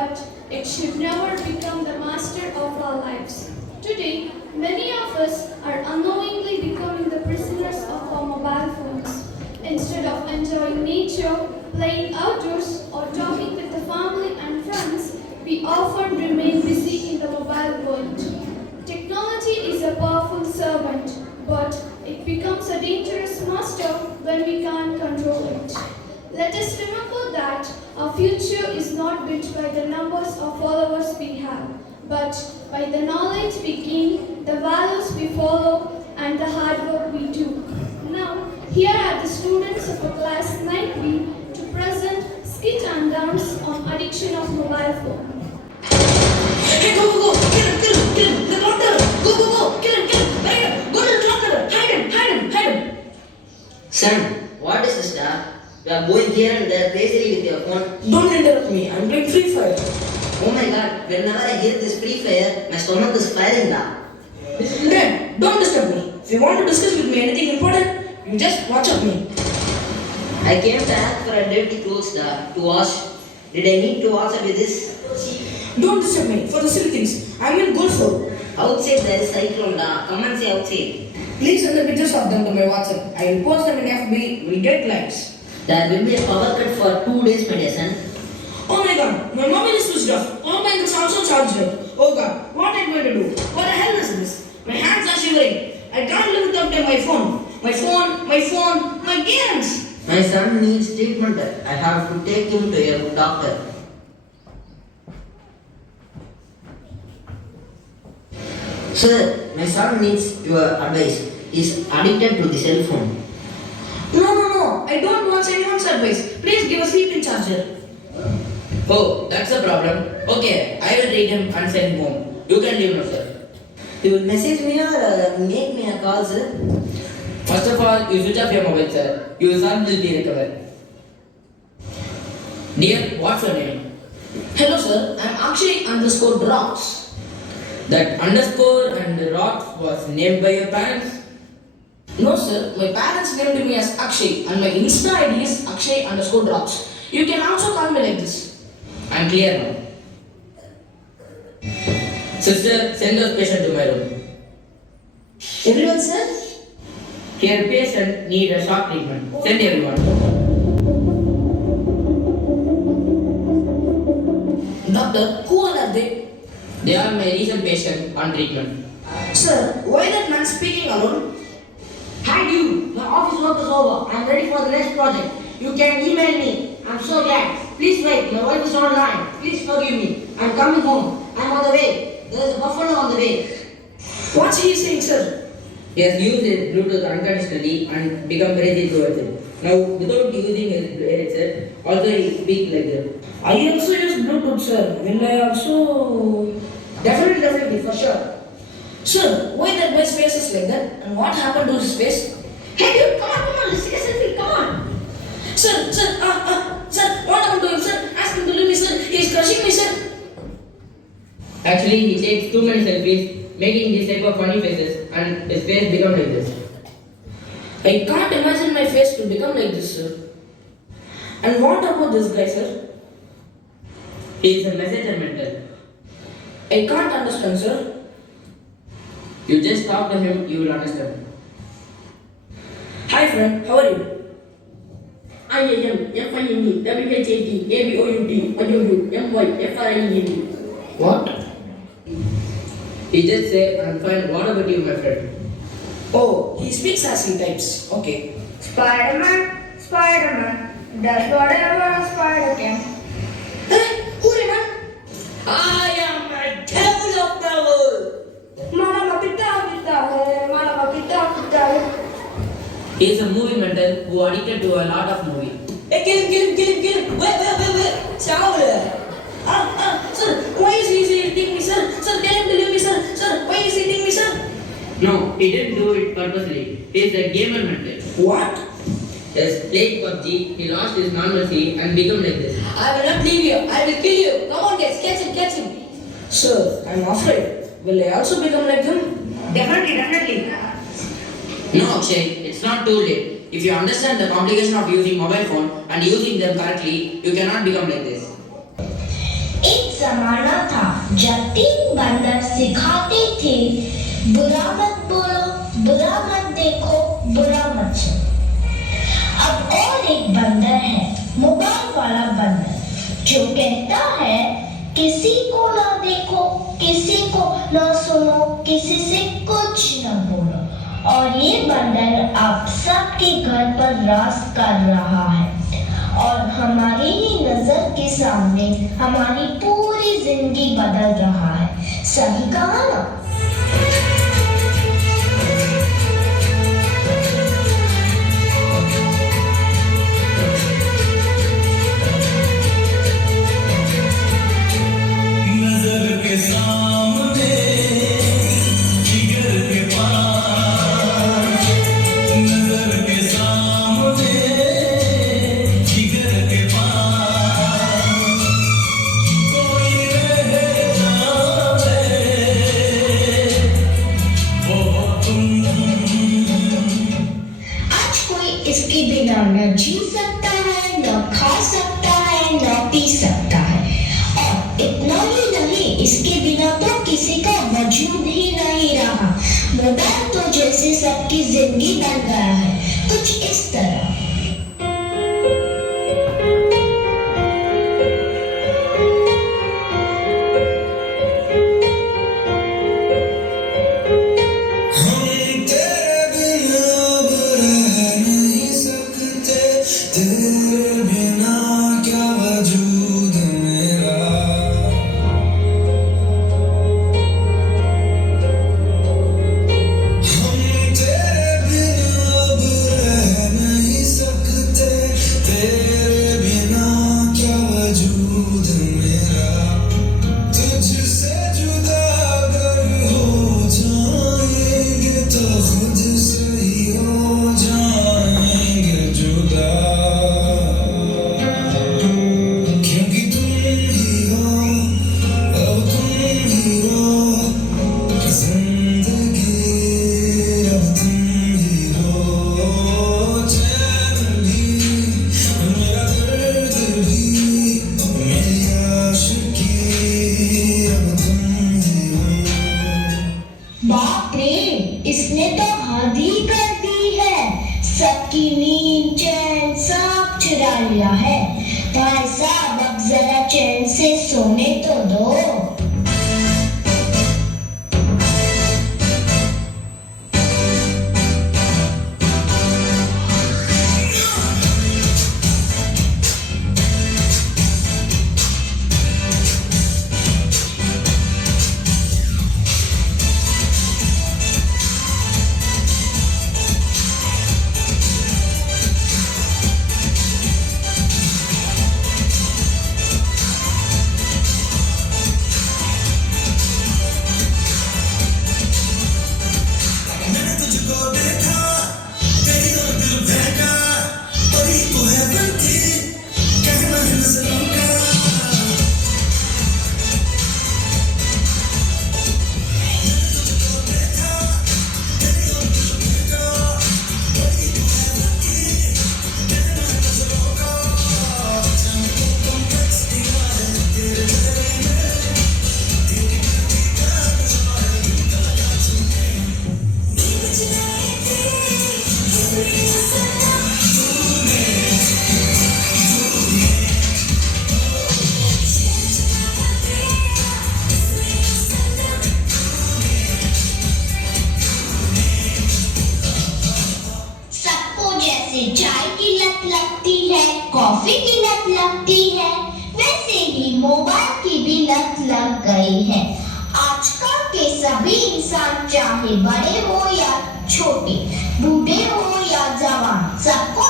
but it should never become the master of our lives. Today, many of us are unknowingly becoming the prisoners of our mobile phones. Instead of enjoying nature, playing outdoors, or talking with the family and friends, we often remain busy in the mobile world. Technology is a powerful servant, but it becomes a dangerous master when we can't control it. Let us remember that our future is not built by the numbers of followers we have, but by the knowledge we gain, the values we follow, and the hard work we do. Now, here are the students of the class 9B to present skit and dance on addiction of mobile phone. Hey, go, go, go! Kill him! The doctor! Go, go, go! Kill him! Right, go to the doctor! Hide him! Son, what is this stuff? You are going here and there crazily with your phone. Don't interrupt me. I'm playing Free Fire. Oh my god, whenever I hear this Free Fire, my stomach is firing now. Dad, don't disturb me. If you want to discuss with me anything important, you just watch up me. I came to ask for a dirty clothes to wash. Did I need to wash it with this? Don't disturb me for the silly things. I'm in Gulfur. Outside there is cyclone da. Come and see outside. Please send the pictures of them to my WhatsApp. I will post them in FB. We'll get likes. There will be a power cut for 2 days, my dear son. Oh my god, my mobile is switched off. All my is also charged up. Oh god, what am I going to do? What the hell is this? My hands are shivering. I can't live without my phone. My games. My son needs treatment. I have to take him to a doctor. Sir, my son needs your advice. He's addicted to the cell phone. No. I don't want anyone's advice. Please give a sleeping charger. Oh, that's a problem. Okay, I will read him and send him home. You can leave now, sir. You will message me or make me a call, sir? First of all, you switch off your mobile, sir. Your son will be recovered. Dear, what's your name? Hello sir, I'm Akshay underscore Drops. That underscore and the rocks was named by your parents? No sir, my parents named me as Akshay and my Insta ID is Akshay underscore Drops. You can also call me like this. I'm clear now. Sister, send those patient to my room. Everyone, sir? Here, patient need a shock treatment. Send everyone. Doctor, who all are they? They are my recent patient on treatment. Sir, why that man speaking alone? Hi you, my office work is over. I'm ready for the next project. You can email me. I'm so glad. Please wait, my wife is online. Please forgive me. I'm coming home. I'm on the way. There is a buffalo on the way. What's he saying sir? He has used his Bluetooth unconditionally and become crazy towards it. Now, without using his headset, also he speaks like that. I also use Bluetooth sir. Will I also... Definitely, for sure. Sir, why that guy's face is like that? And what happened to his face? Hey dude, come on, let's take a selfie, come on. Sir, what happened to him sir? Ask him to leave me sir. He is crushing me sir. Actually, he takes too many selfies, making this type of funny faces, and his face becomes like this. I can't imagine my face to become like this, sir. And what about this guy, sir? He is a messenger mental. I can't understand, sir. You just talk to him, you will understand. Hi, friend. How are you? I am F-I-N-E, W-H-A-T, A-B-O-U-T, O-U-U, M-Y-F-R-I-N-E. What? He just say, I'm fine, what about you, my friend? Oh, he speaks as he types. Okay. Spider-Man, does whatever a spider can. Hey, who are you, man? I am a devil of the world! He is a movie mental who addicted to a lot of movie. Hey, kill him. Wait. Chow. Sir, why is he hitting me, sir? Sir, tell him to leave me, sir. Sir, why is he hitting me, sir? No, he didn't do it purposely. He is a gamer mental. What? He has played PUBG, he lost his normalcy and become like this. I will not leave you. I will kill you. Come on, guys. Catch him. Sir, I'm afraid. Will I also become like him? Definitely. No, Akshay, it's not too late. If you understand the complication of using mobile phone and using them correctly, you cannot become like this. एक जमाना था जब 3 बंदर सिखाते थे, बुरा मत बोलो, बुरा मत देखो, बुरा मत सुनो। अब और एक बंदर है, मोबाइल वाला बंदर, जो कहता है किसी को ना देखो, किसी को ना सुनो, किसी से कुछ ना बोलो। और ये बंदर अब सबके घर पर राज कर रहा है और हमारी ही नजर के सामने हमारी पूरी जिंदगी बदल रहा है। सही कहा ना? इसके बिना न जी सकता है, न खा सकता है, न पी सकता है। और इतना ही नहीं, इसके बिना तो किसी का वजूद ही नहीं रहा। मोबाइल तो जैसे सबकी जिंदगी बन गया है, कुछ इस तरह। बाप रे, इसने तो हद ही कर दी है। सबकी नींद चैन सब चुरा लिया है। भाई साहब, अब जरा चैन से सोने तो दो। चाय की लत लगती है, कॉफी की लत लगती है, वैसे ही मोबाइल की भी लत लग गई है। आजकल के सभी इंसान, चाहे बड़े हो या छोटे, बूढ़े हो या जवान, सबको